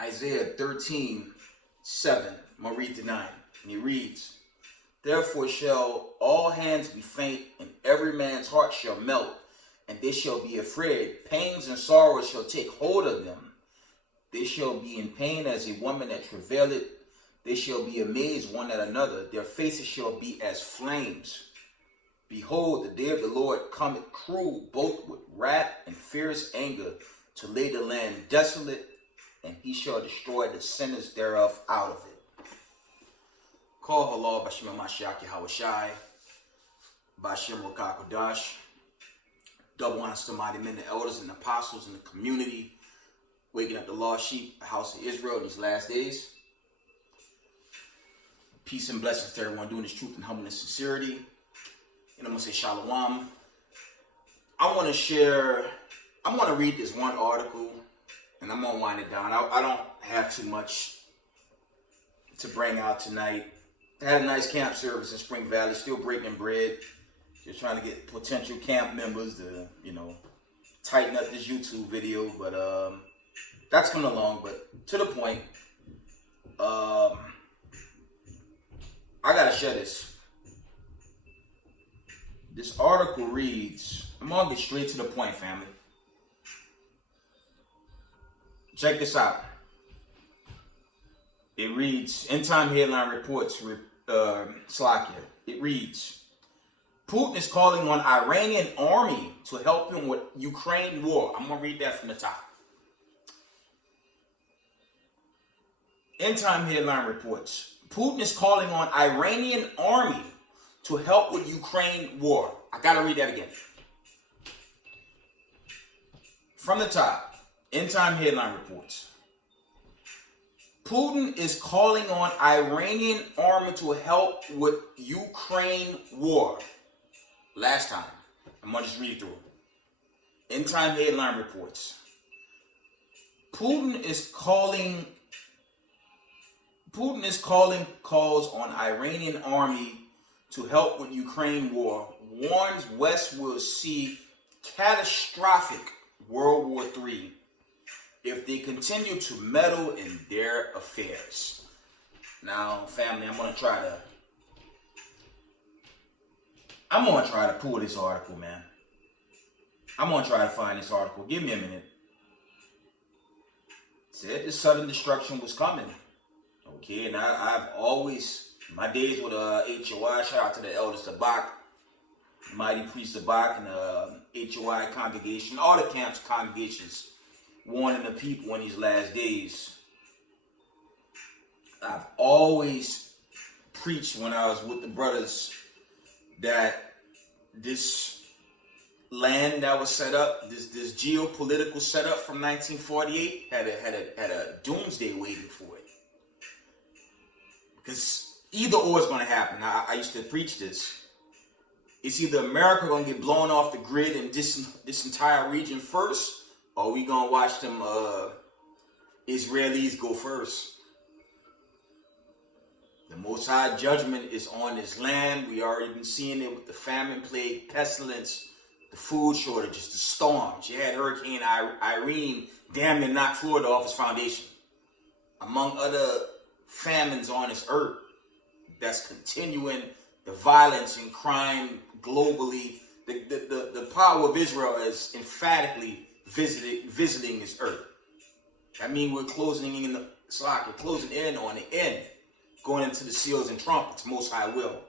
Isaiah 13:7. I'm going to read to 9. And he reads, "Therefore shall all hands be faint, and every man's heart shall melt, and they shall be afraid. Pains and sorrows shall take hold of them. They shall be in pain as a woman that travaileth. They shall be amazed one at another. Their faces shall be as flames. Behold, the day of the Lord cometh cruel, both with wrath and fierce anger, to lay the land desolate, and he shall destroy the sinners thereof out of it." Call halal Bashim Mashiach Yahawashai, Bashim Wakakodash. Double honors to mighty men, the elders and the apostles in the community, waking up the lost sheep, the house of Israel in these last days. Peace and blessings to everyone doing this truth and humbleness and sincerity. And I'm going to say shalom. I'm going to read this one article, and I'm going to wind it down. I don't have too much to bring out tonight. I had a nice camp service in Spring Valley, still breaking bread. Just trying to get potential camp members to, tighten up this YouTube video. But that's coming along. But to the point, I got to share this. This article reads, I'm going to get straight to the point, family. Check this out. It reads, End Time Headline Reports, Slovakia. It reads, Putin is calling on Iranian army to help him with Ukraine war. I'm going to read that from the top. End Time Headline Reports, Putin is calling on Iranian army to help with Ukraine war. I got to read that again. From the top, End Time Headline Reports. Putin is calling on Iranian army to help with Ukraine war. Last time. I'm going to just read through it. End Time Headline Reports. Putin is calling calls on Iranian army to help with Ukraine war, warns West will see catastrophic World War III if they continue to meddle in their affairs. Now, family, I'm gonna try to pull this article, man. I'm gonna try to find this article. Give me a minute. Said the sudden destruction was coming. Okay, and I've always, my days with HOI, shout out to the elders Tabak, mighty priest Tabak, and HOI congregation, all the camps congregations, warning the people in these last days. I've always preached when I was with the brothers that this land that was set up, this geopolitical setup from 1948 had a doomsday waiting for it. Because either or is going to happen. I used to preach this. It's either America going to get blown off the grid in this entire region first, or we going to watch them Israelis go first. The Most High judgment is on this land. We already been seeing it with the famine plague, pestilence, the food shortages, the storms. You had Hurricane Irene damn near knock Florida off its foundation. Among other famines on this earth that's continuing the violence and crime globally. The power of Israel is emphatically visiting this earth. I mean, we're closing in on the end, going into the seals and trumpets, Most High will.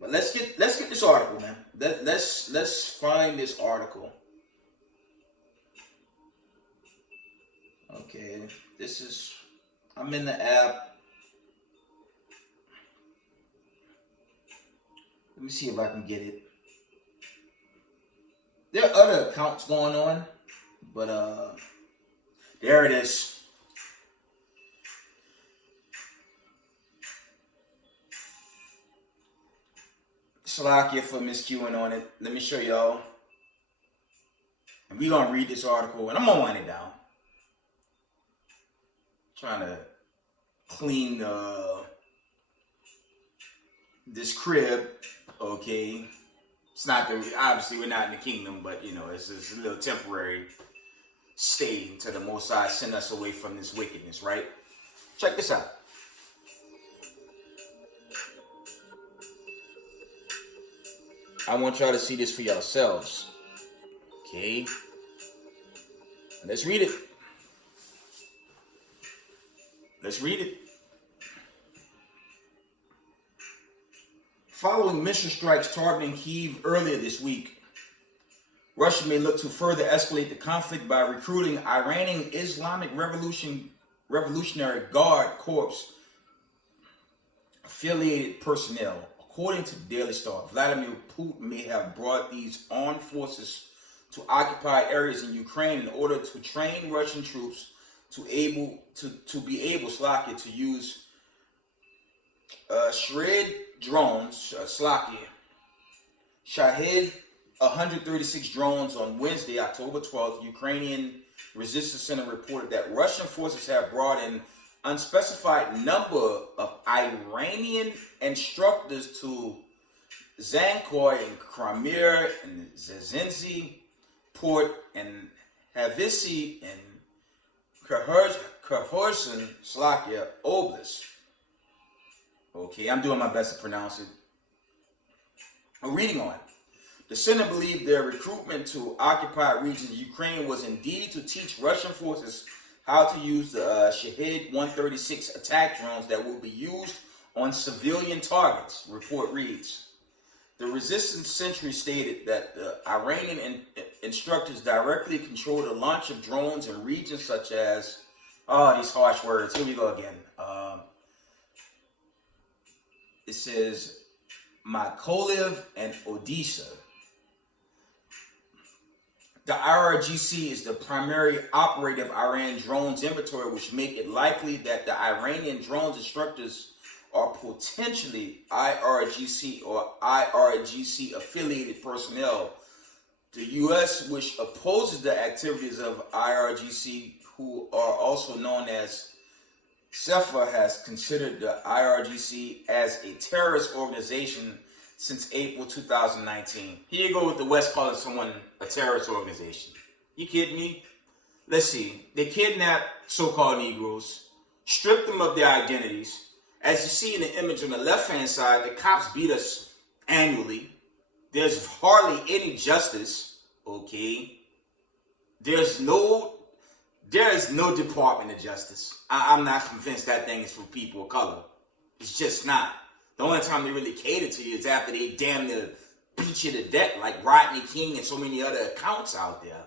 But let's get this article, man. Let's find this article. Okay, I'm in the app. Let me see if I can get it. There are other accounts going on, but there it is. Slovakia for miscuing on it. Let me show y'all. And we're going to read this article, and I'm going to wind it down. Trying to clean this crib, okay. It's not obviously we're not in the kingdom, but it's a little temporary stay until the Most High send us away from this wickedness, right? Check this out. I want y'all to see this for yourselves. Okay? Let's read it. Let's read it. Following missile strikes targeting Kyiv earlier this week, Russia may look to further escalate the conflict by recruiting Iranian Islamic Revolutionary Guard Corps affiliated personnel. According to the Daily Star, Vladimir Putin may have brought these armed forces to occupied areas in Ukraine in order to train Russian troops to be able to use Shred drones, Shahid 136 drones on Wednesday, October 12th. Ukrainian Resistance Center reported that Russian forces have brought in unspecified number of Iranian instructors to Zankoy and Crimea and Zazinzi Port and Havisi and Kherson Slakia Oblast. Okay, I'm doing my best to pronounce it. I'm reading on. The center believed their recruitment to occupied regions of Ukraine was indeed to teach Russian forces how to use the Shahid 136 attack drones that will be used on civilian targets, report reads. The Resistance Century stated that the Iranian instructors directly control the launch of drones in regions such as, these harsh words, here we go again. It says Mykolaiv and Odessa. The IRGC is the primary operator of Iran drones inventory, which make it likely that the Iranian drones instructors are potentially IRGC or IRGC affiliated personnel. The U.S., which opposes the activities of IRGC, who are also known as SEFA, has considered the IRGC as a terrorist organization since April 2019. Here you go with the West calling someone a terrorist organization. You kidding me? Let's see. They kidnapped so-called Negroes, stripped them of their identities. As you see in the image on the left-hand side, the cops beat us annually. There's hardly any justice, okay? There is no Department of Justice. I'm not convinced that thing is for people of color. It's just not. The only time they really cater to you is after they damn near beat you to death like Rodney King and so many other accounts out there.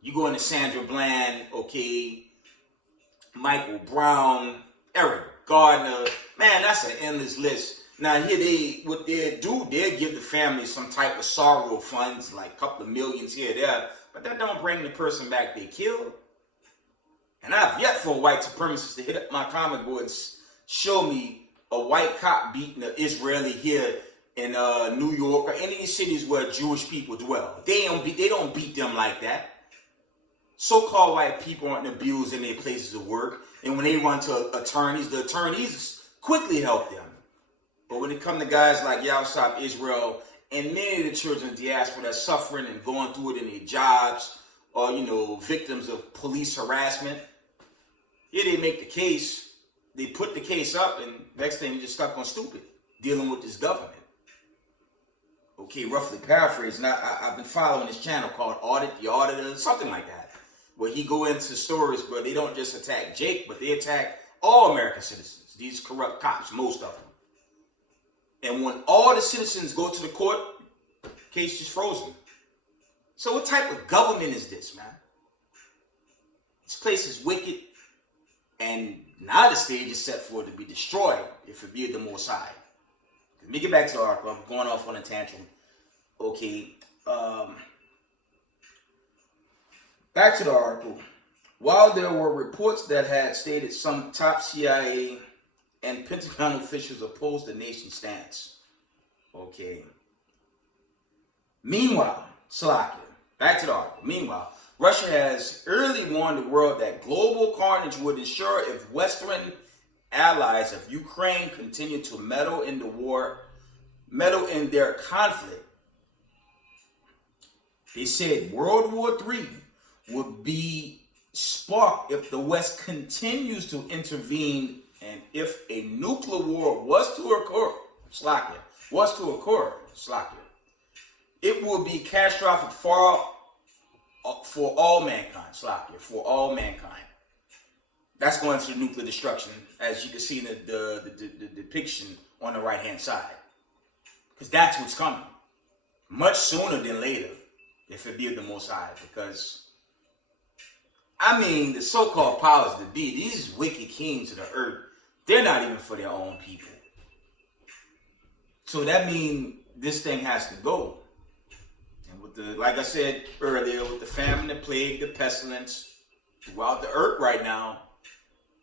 You go into Sandra Bland, okay, Michael Brown, Eric Gardner. Man, that's an endless list. Now here what they'll do, they'll give the family some type of sorrow funds, like a couple of millions here or there, but that don't bring the person back they killed. And I've yet for a white supremacist to hit up my comic book and show me a white cop beating an Israeli here in New York or any of these cities where Jewish people dwell. They don't beat them like that. So-called white people aren't abused in their places of work, and when they run to attorneys, the attorneys quickly help them. But when it comes to guys like Yalsop Israel and many of the children of the diaspora that's suffering and going through it in their jobs, or victims of police harassment, here they make the case. They put the case up, and next thing you're just stuck on stupid, dealing with this government. Okay, roughly paraphrasing. I've been following this channel called Audit the Auditor, something like that, where he go into stories where they don't just attack Jake, but they attack all American citizens, these corrupt cops, most of them. And when all the citizens go to the court, case just frozen. So what type of government is this, man? This place is wicked, and now the stage is set for it to be destroyed if it be the Most High. Let me get back to the article. I'm going off on a tantrum. Okay. Back to the article. While there were reports that had stated some top CIA and Pentagon officials opposed the nation's stance. Okay. Meanwhile, Slovakia. Back to the article. Meanwhile, Russia has early warned the world that global carnage would ensure if Western allies of Ukraine continue to meddle in their conflict. They said World War III would be sparked if the West continues to intervene, and if a nuclear war was to occur, it would be catastrophic for all mankind, for all mankind. That's going to the nuclear destruction, as you can see in the depiction on the right-hand side. Because that's what's coming. Much sooner than later, if it be of the Most High. Because, I mean, the so-called powers that be, these wicked kings of the earth, they're not even for their own people. So that means this thing has to go. And with the, like I said earlier, with the famine, the plague, the pestilence throughout the earth right now,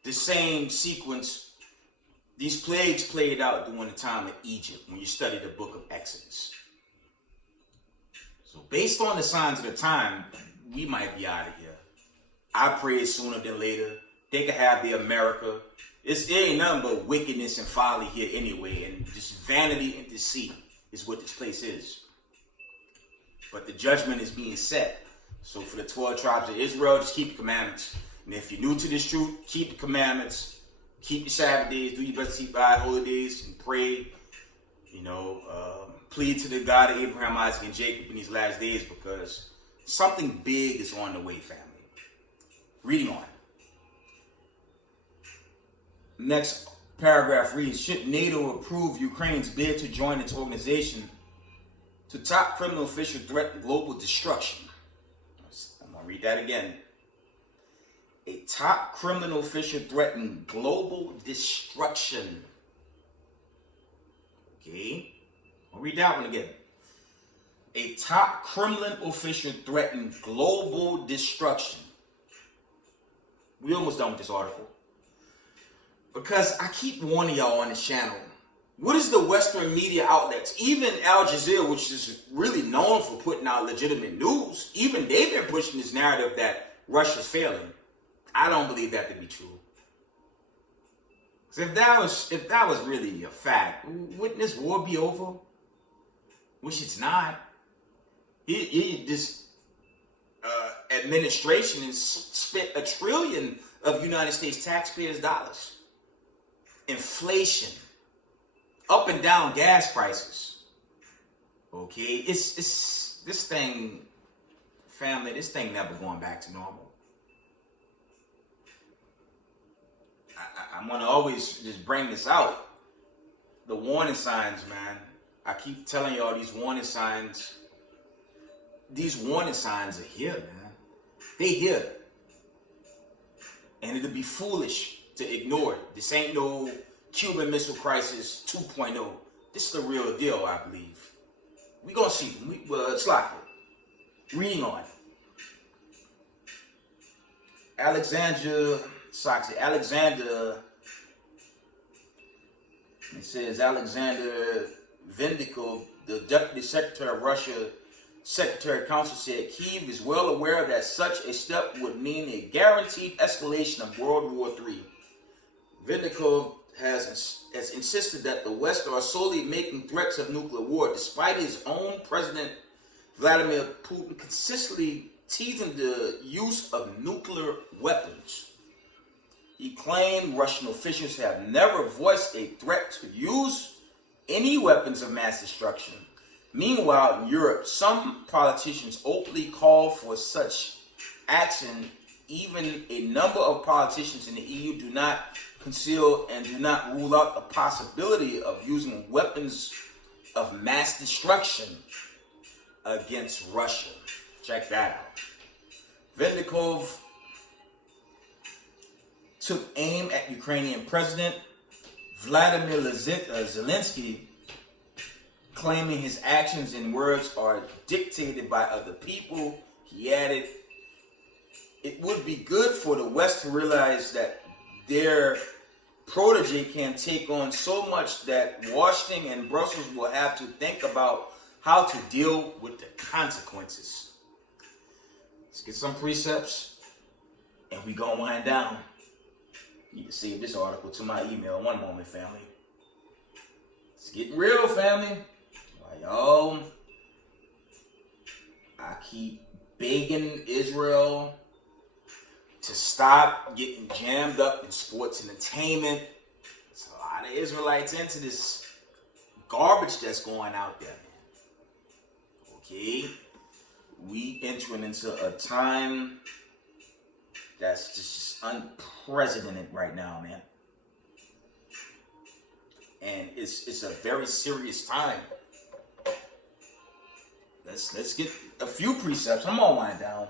the same sequence, these plagues played out during the time of Egypt when you study the book of Exodus. So based on the signs of the time, we might be out of here. I pray sooner than later. They can have their America. It ain't nothing but wickedness and folly here anyway, and just vanity and deceit is what this place is. But the judgment is being set. So for the 12 tribes of Israel, just keep the commandments. And if you're new to this truth, keep the commandments. Keep your Sabbath days. Do your best to keep by holy days and pray. Plead to the God of Abraham, Isaac, and Jacob in these last days, because something big is on the way, family. Reading on. Next paragraph reads, should NATO approve Ukraine's bid to join its organization, to top criminal official threaten global destruction? I'm going to read that again. A top criminal official threatened global destruction. Okay. I'll read that one again. A top Kremlin official threatened global destruction. We almost done with this article. Because I keep warning y'all on this channel. What is the Western media outlets, even Al Jazeera, which is really known for putting out legitimate news, even they've been pushing this narrative that Russia's failing. I don't believe that to be true. Because if that was really a fact, wouldn't this war be over? Which it's not. This administration has spent $1 trillion of United States taxpayers' dollars. Inflation, up and down gas prices. Okay, it's this thing, family. This thing never going back to normal. I'm gonna always just bring this out. The warning signs, man. I keep telling y'all these warning signs. These warning signs are here, man. They here. And it'll be foolish to ignore it. This ain't no Cuban Missile Crisis 2.0. This is the real deal, I believe. We gonna see. It's like it. Reading on. Alexander, it says Alexander Vindikov, the Deputy Secretary of Russia, Secretary Council, said Kyiv is well aware that such a step would mean a guaranteed escalation of World War III. Vindikov has insisted that the West are solely making threats of nuclear war, despite his own President Vladimir Putin consistently teasing the use of nuclear weapons. He claimed Russian officials have never voiced a threat to use any weapons of mass destruction. Meanwhile, in Europe, some politicians openly call for such action. Even a number of politicians in the EU do not conceal and do not rule out the possibility of using weapons of mass destruction against Russia. Check that out. Vindikov took aim at Ukrainian President Vladimir Zelensky, claiming his actions and words are dictated by other people. He added, it would be good for the West to realize that their protege can take on so much that Washington and Brussels will have to think about how to deal with the consequences. Let's get some precepts and we gonna wind down. You can save this article to my email. One moment, family. It's getting real, family. Y'all, I keep begging Israel to stop getting jammed up in sports entertainment. There's a lot of Israelites into this garbage that's going out there, man. Okay? We entering into a time that's just unprecedented right now, man. And it's a very serious time. Let's get a few precepts. I'm gonna wind down.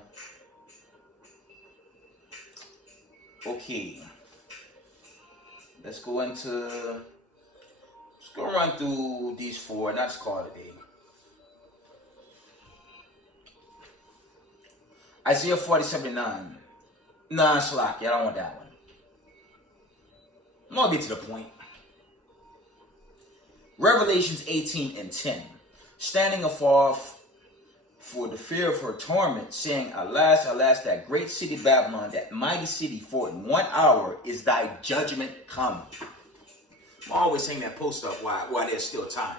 Okay. Let's go run through these four, and I'll just call it a day. Isaiah 47:9. Nah, Shalaki, I don't want that one. I'm gonna get to the point. Revelations 18:10. Standing afar for the fear of her torment, saying, Alas, alas, that great city Babylon, that mighty city, for in 1 hour is thy judgment come. I'm always hang that post up while there's still time.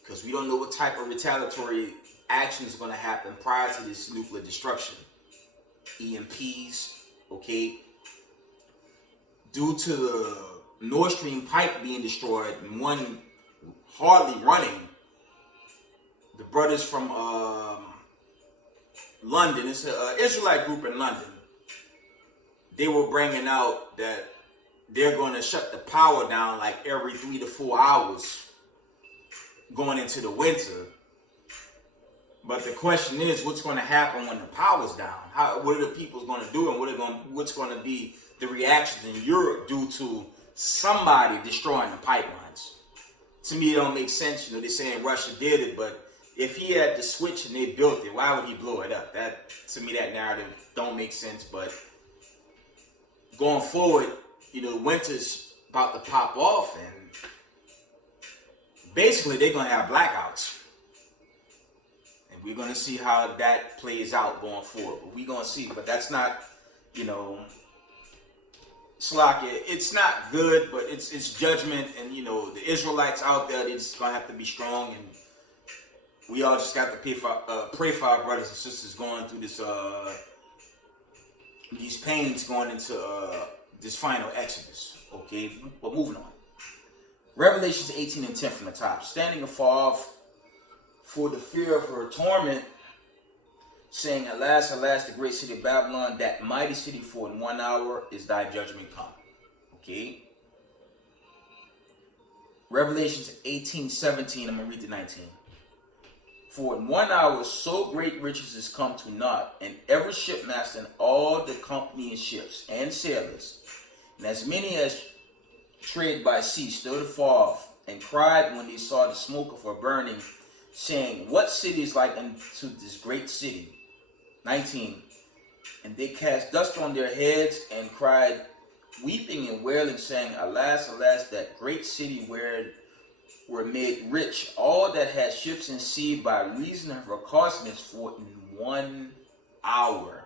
Because we don't know what type of retaliatory action is going to happen prior to this nuclear destruction. EMPs, okay? Due to the Nord Stream pipe being destroyed and one hardly running, the brothers from London, it's an Israelite group in London, they were bringing out that they're going to shut the power down like every 3 to 4 hours going into the winter. But the question is, what's going to happen when the power's down? What are the people going to do, and what's going to be the reactions in Europe due to somebody destroying the pipelines? To me, it don't make sense. You know, they're saying Russia did it, but if he had the switch and they built it, why would he blow it up? That, to me, that narrative don't make sense. But going forward, you know, winter's about to pop off, and basically they're going to have blackouts. And we're going to see how that plays out going forward. But we're going to see. But that's not, you know, Slack, it's not good, but it's judgment. And, you know, the Israelites out there, they're just going to have to be strong. And we all just got to pray for our brothers and sisters going through this, these pains going into this final exodus. Okay, but moving on. Revelations 18:10 from the top. Standing afar off for the fear of her torment, saying, Alas, alas, the great city of Babylon, that mighty city, for in 1 hour is thy judgment come. Okay. Revelations 18:17, I'm going to read the 19. For in 1 hour so great riches is come to naught, and every shipmaster and all the company in ships and sailors, and as many as trade by sea, stood afar off, and cried when they saw the smoke of her burning, saying, What city is like unto this great city? 19. And they cast dust on their heads and cried, weeping and wailing, saying, Alas, alas, that great city where were made rich all that had ships in sea by reason of her costness, for in 1 hour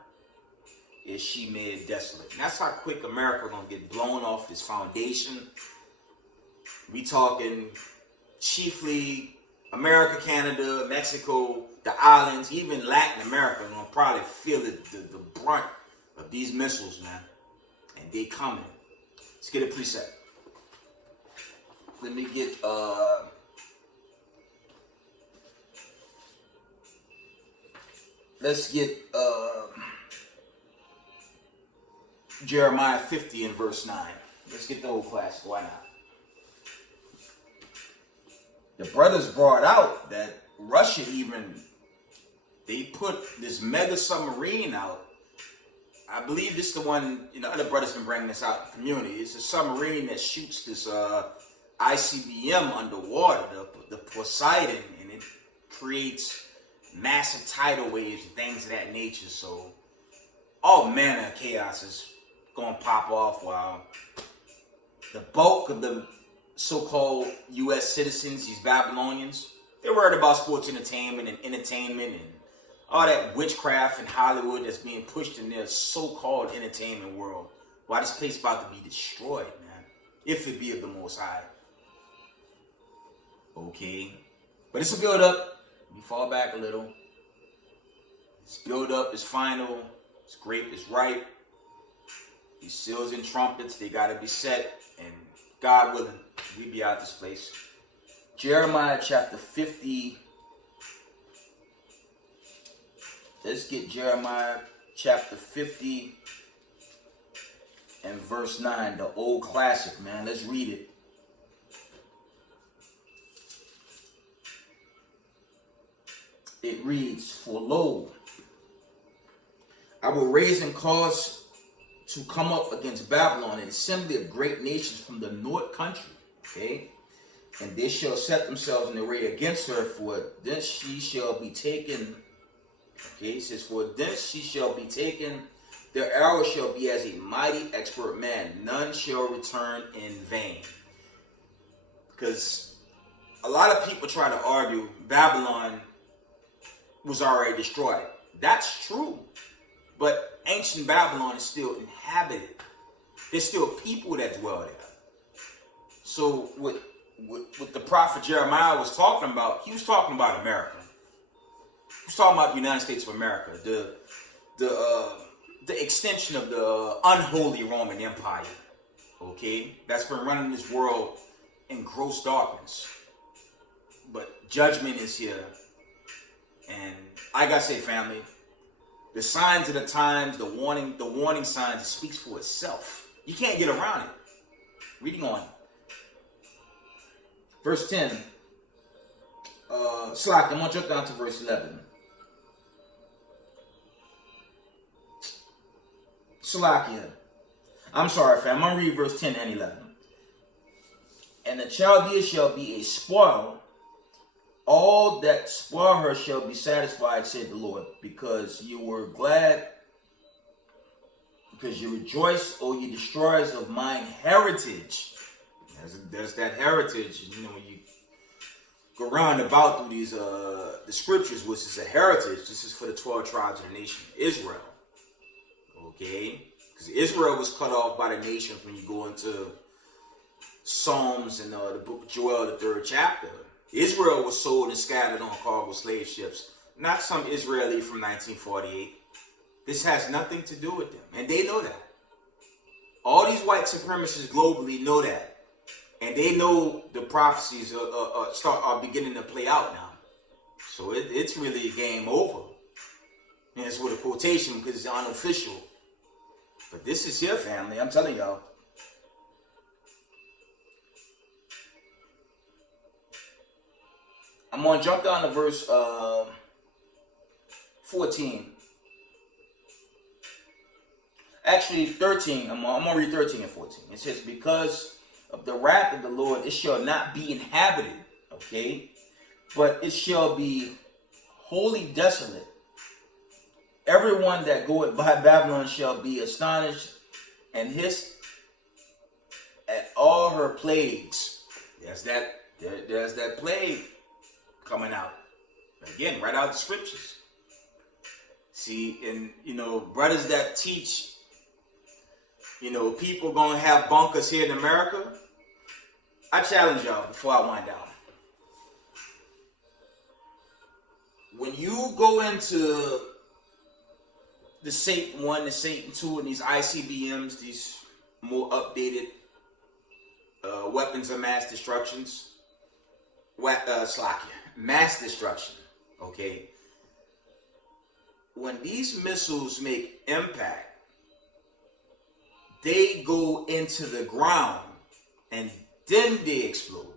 is she made desolate. And that's how quick America gonna get blown off its foundation. We talking chiefly America, Canada, Mexico, the islands, even Latin America gonna probably feel the brunt of these missiles, man. And they coming. Let's get a preset. Let me get let's get Jeremiah 50 and verse 9. Let's get the old classic. Why not? The brothers brought out that Russia they put this mega submarine out. I believe this is the one, you know, other brothers been bringing this out in the community. It's a submarine that shoots this ICBM underwater, the Poseidon, and it creates massive tidal waves and things of that nature. So all manner of chaos is going to pop off while the bulk of the so-called U.S. citizens, these Babylonians, they're worried about sports entertainment and all that witchcraft in Hollywood that's being pushed in their so-called entertainment world. Why this place about to be destroyed, man, if it be of the Most High. Okay, but it's a build-up. We fall back a little. His build up is final. His grape is ripe. These seals and trumpets, they got to be set. And God willing, we be out this place. Jeremiah chapter 50. Let's get Jeremiah chapter 50 and verse 9. The old classic, man. Let's read it. It reads, "For lo, I will raise and cause to come up against Babylon an assembly of great nations from the north country." Okay? "And they shall set themselves in array against her, for thence she shall be taken." Okay, it says, "For thence she shall be taken. Their arrow shall be as a mighty expert man. None shall return in vain." Because a lot of people try to argue Babylon was already destroyed. That's true. But ancient Babylon is still inhabited. There's still people that dwell there. So what the prophet Jeremiah was talking about, he was talking about America. He was talking about the United States of America, the extension of the unholy Roman Empire. Okay? That's been running this world in gross darkness. But judgment is here. And I gotta say, family, the signs of the times, the warning signs, it speaks for itself. You can't get around it. Reading on. Verse 10. Slack, I'm going to jump down to verse 11. Slakia. I'm sorry, fam. I'm going to read verse 10 and 11. "And the Chaldeans shall be a spoil. All that spoil her shall be satisfied, said the Lord, because you were glad, because you rejoice, O you destroyers of mine heritage." There's that heritage. You know, when you go round about through these the scriptures, which is a heritage. This is for the 12 tribes of the nation of Israel. Okay? Because Israel was cut off by the nations when you go into Psalms and the book of Joel, the 3rd chapter. Israel was sold and scattered on cargo slave ships, not some Israeli from 1948. This has nothing to do with them, and they know that. All these white supremacists globally know that, and they know the prophecies are beginning to play out now. So it's really game over. And it's with a quotation because it's unofficial. But this is here, family. I'm telling y'all. I'm going to jump down to verse 14. Actually, 13. I'm going to read 13 and 14. It says, "Because of the wrath of the Lord, it shall not be inhabited." Okay? "But it shall be wholly desolate. Everyone that goeth by Babylon shall be astonished and hiss at all her plagues." There's that plague coming out. Again, right out the scriptures. See, and brothers that teach, people gonna have bunkers here in America. I challenge y'all before I wind down. When you go into the Satan 1, the Satan 2, and these ICBMs, these more updated weapons of mass destructions, mass destruction, okay? When these missiles make impact, they go into the ground and then they explode.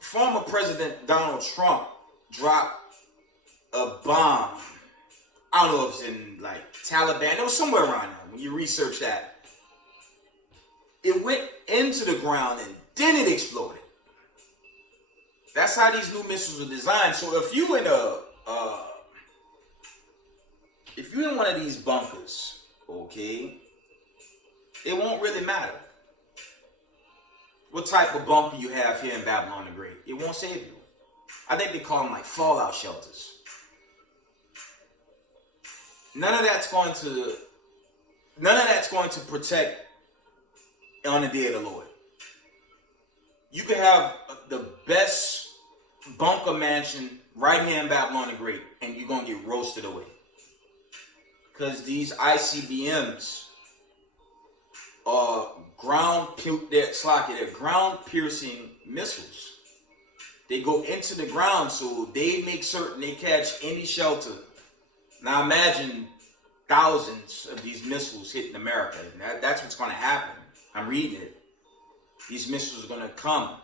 Former President Donald Trump dropped a bomb. I don't know if it's in Taliban. It was somewhere around there. When you research that, it went into the ground and then it exploded. That's how these new missiles are designed. So if you in one of these bunkers, okay, it won't really matter what type of bunker you have here in Babylon the Great. It won't save you. I think they call them fallout shelters. None of that's going to protect on the day of the Lord. You can have the best bunker mansion right here in Babylon the Great, and you're going to get roasted away. Because these ICBMs are they're ground-piercing missiles. They go into the ground, so they make certain they catch any shelter. Now imagine thousands of these missiles hitting America. That's what's going to happen. I'm reading it. These missiles are going to come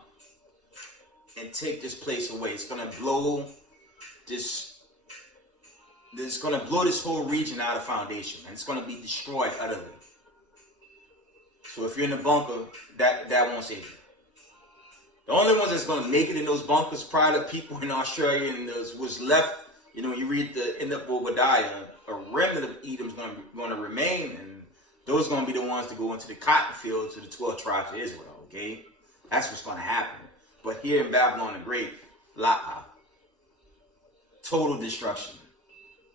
and take this place away. It's going to blow this. It's going to blow this whole region out of foundation, and it's going to be destroyed utterly. So if you're in the bunker, that won't save you. The only ones that's going to make it in those bunkers, prior to people in Australia and was left, you know, you read the end of Obadiah, a remnant of Edom's going to remain, and those are going to be the ones to go into the cotton fields to the 12 tribes of Israel. Okay, that's what's going to happen. But here in Babylon the Great, total destruction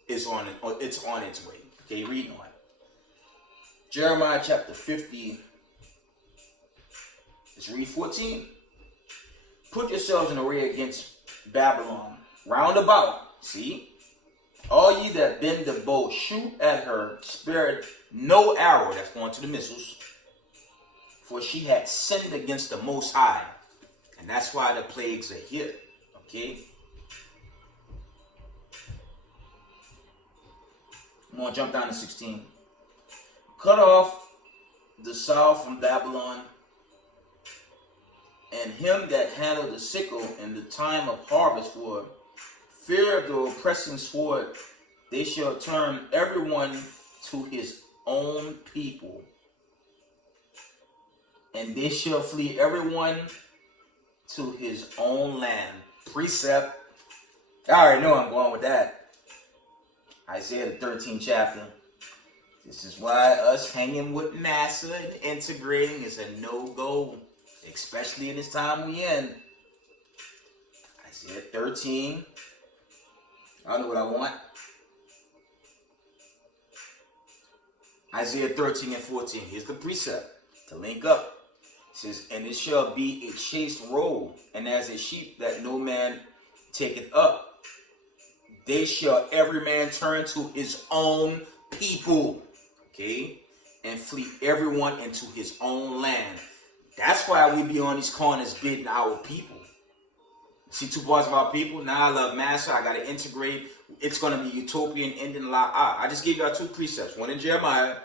is on it. It's on its way. Okay, reading on. Jeremiah chapter 50. Let's read 14. Put yourselves in array against Babylon, round about. See, all ye that bend the bow, shoot at her, spare no arrow. That's going to the missiles. For she had sinned against the Most High. And that's why the plagues are here. Okay? I'm going to jump down to 16. Cut off the south from Babylon, and him that handled the sickle in the time of harvest, for fear of the oppressing sword, they shall turn everyone to his own people, and they shall flee everyone to his own land. Precept. I already know I'm going with that. Isaiah the 13th chapter. This is why us hanging with NASA and integrating is a no-go, especially in this time we in. Isaiah 13. I know what I want. Isaiah 13 and 14. Here's the precept to link up. It says, and it shall be a chaste robe, and as a sheep that no man taketh up, they shall every man turn to his own people. Okay? And flee everyone into his own land. That's why we be on these corners bidding our people. See, two parts of our people. Now I love Massa. I got to integrate. It's going to be utopian ending la. I just gave y'all two precepts. One in Jeremiah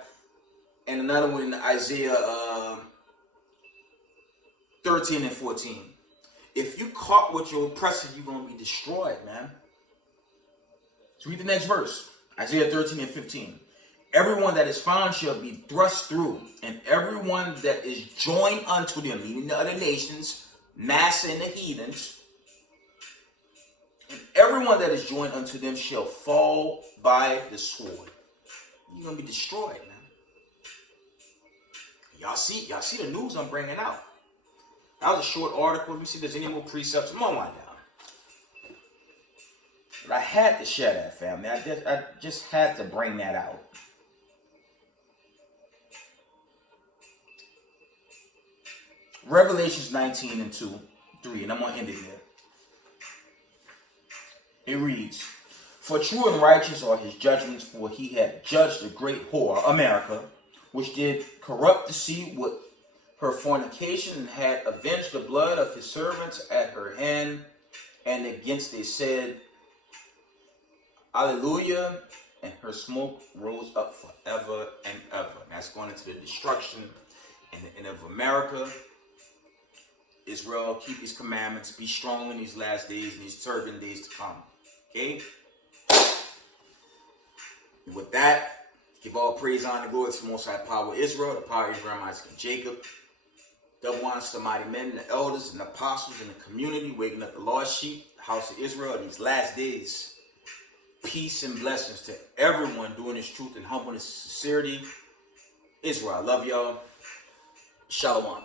and another one in Isaiah 13 and 14. If you caught with your oppressor, you're going to be destroyed, man. Let's read the next verse. Isaiah 13 and 15. Everyone that is found shall be thrust through, and everyone that is joined unto them, meaning the other nations, Massa and the heathens, and everyone that is joined unto them shall fall by the sword. You're going to be destroyed, man. Y'all see the news I'm bringing out. That was a short article. Let me see if there's any more precepts. I'm on one down. But I had to share that, family. I just had to bring that out. Revelations 19 and 3, and I'm going to end it here. It reads, for true and righteous are his judgments, for he had judged the great whore, America, which did corrupt the sea with her fornication, and had avenged the blood of his servants at her hand, and against they said, Alleluia, and her smoke rose up forever and ever. And that's going into the destruction and of America. Israel, keep his commandments, be strong in these last days and these turbulent days to come. Okay? And with that, give all praise, honor, and glory to the Most High Power of Israel, the power of Abraham, Isaac, and Jacob. Double honors to the mighty men, and the elders, and the apostles in the community, waking up the lost sheep, the house of Israel, in these last days. Peace and blessings to everyone doing this truth and humbleness and sincerity. Israel, I love y'all. Shalom.